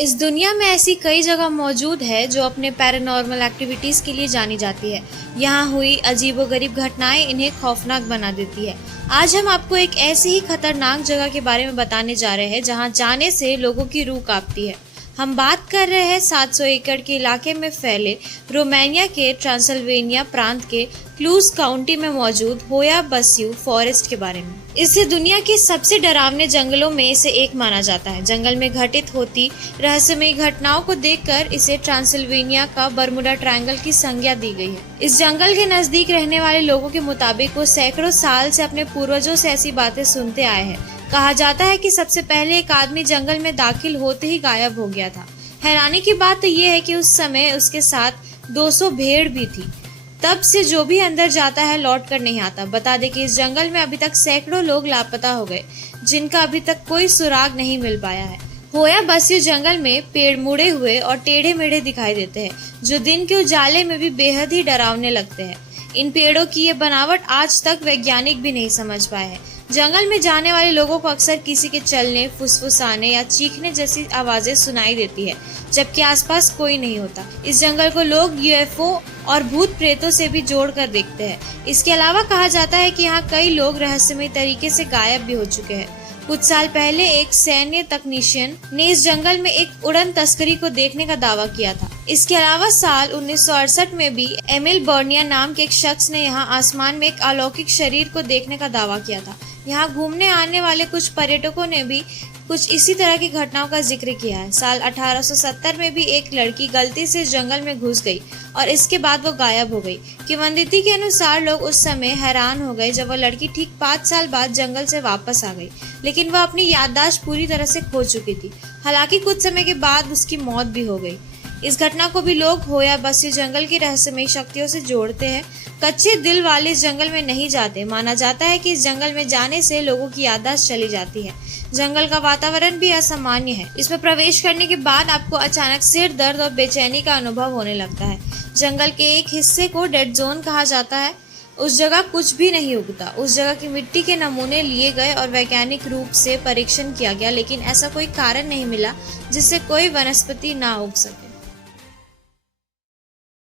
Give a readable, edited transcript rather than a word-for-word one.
इस दुनिया में ऐसी कई जगह मौजूद है जो अपने पैरानॉर्मल एक्टिविटीज़ के लिए जानी जाती है। यहाँ हुई अजीबोगरीब घटनाएं इन्हें खौफनाक बना देती है। आज हम आपको एक ऐसी ही खतरनाक जगह के बारे में बताने जा रहे हैं जहाँ जाने से लोगों की रूह कांपती है। हम बात कर रहे हैं 700 एकड़ के इलाके में फैले रोमानिया के ट्रांसिल्वेनिया प्रांत के क्लूज काउंटी में मौजूद होया बस्यू फॉरेस्ट के बारे में। इसे दुनिया के सबसे डरावने जंगलों में से एक माना जाता है। जंगल में घटित होती रहस्यमयी घटनाओं को देखकर इसे ट्रांसिल्वेनिया का बरमुडा ट्रायंगल की संज्ञा दी गई है। इस जंगल के नजदीक रहने वाले लोगों के मुताबिक वो सैकड़ों साल से अपने पूर्वजों से ऐसी बातें सुनते आए हैं। कहा जाता है कि सबसे पहले एक आदमी जंगल में दाखिल होते ही गायब हो गया था। हैरानी की बात तो ये है कि उस समय उसके साथ 200 भेड़ भी थी। तब से जो भी अंदर जाता है लौट कर नहीं आता। बता दें कि इस जंगल में अभी तक सैकड़ों लोग लापता हो गए, जिनका अभी तक कोई सुराग नहीं मिल पाया है। होया बस्यू जंगल में पेड़ मुड़े हुए और टेढ़े मेढ़े दिखाई देते हैं, जो दिन के उजाले में भी बेहद ही डरावने लगते हैं। इन पेड़ों की ये बनावट आज तक वैज्ञानिक भी नहीं समझ पाए हैं। जंगल में जाने वाले लोगों को अक्सर किसी के चलने, फुसफुसाने या चीखने जैसी आवाजें सुनाई देती है, जबकि आसपास कोई नहीं होता। इस जंगल को लोग यूएफओ और भूत प्रेतों से भी जोड़कर देखते हैं। इसके अलावा कहा जाता है कि यहाँ कई लोग रहस्यमय तरीके से गायब भी हो चुके हैं। कुछ साल पहले एक सैन्य तकनीशियन ने इस जंगल में एक उड़न तस्करी को देखने का दावा किया था। इसके अलावा साल 1968 में भी एमिल बर्निया नाम के एक शख्स ने यहाँ आसमान में एक अलौकिक शरीर को देखने का दावा किया था। यहाँ घूमने आने वाले कुछ पर्यटकों ने भी कुछ इसी तरह की घटनाओं का जिक्र किया है। साल 1870 में भी एक लड़की गलती से जंगल में घुस गई और इसके बाद वो गायब हो गई। किंवदंती के अनुसार लोग उस समय हैरान हो गए जब वह लड़की ठीक 5 साल बाद जंगल से वापस आ गई, लेकिन वह अपनी याददाश्त पूरी तरह से खो चुकी थी। हालांकि कुछ समय के बाद उसकी मौत भी हो गई। इस घटना को भी लोग होया बस्यू जंगल की रहस्यमयी शक्तियों से जोड़ते हैं। कच्चे दिल वाले इस जंगल में नहीं जाते। माना जाता है कि इस जंगल में जाने से लोगों की याददाश्त चली जाती है। जंगल का वातावरण भी असामान्य है। इसमें प्रवेश करने के बाद आपको अचानक सिर दर्द और बेचैनी का अनुभव होने लगता है। जंगल के एक हिस्से को डेड जोन कहा जाता है। उस जगह कुछ भी नहीं उगता। उस जगह की मिट्टी के नमूने लिए गए और वैज्ञानिक रूप से परीक्षण किया गया, लेकिन ऐसा कोई कारण नहीं मिला जिससे कोई वनस्पति ना उग सके।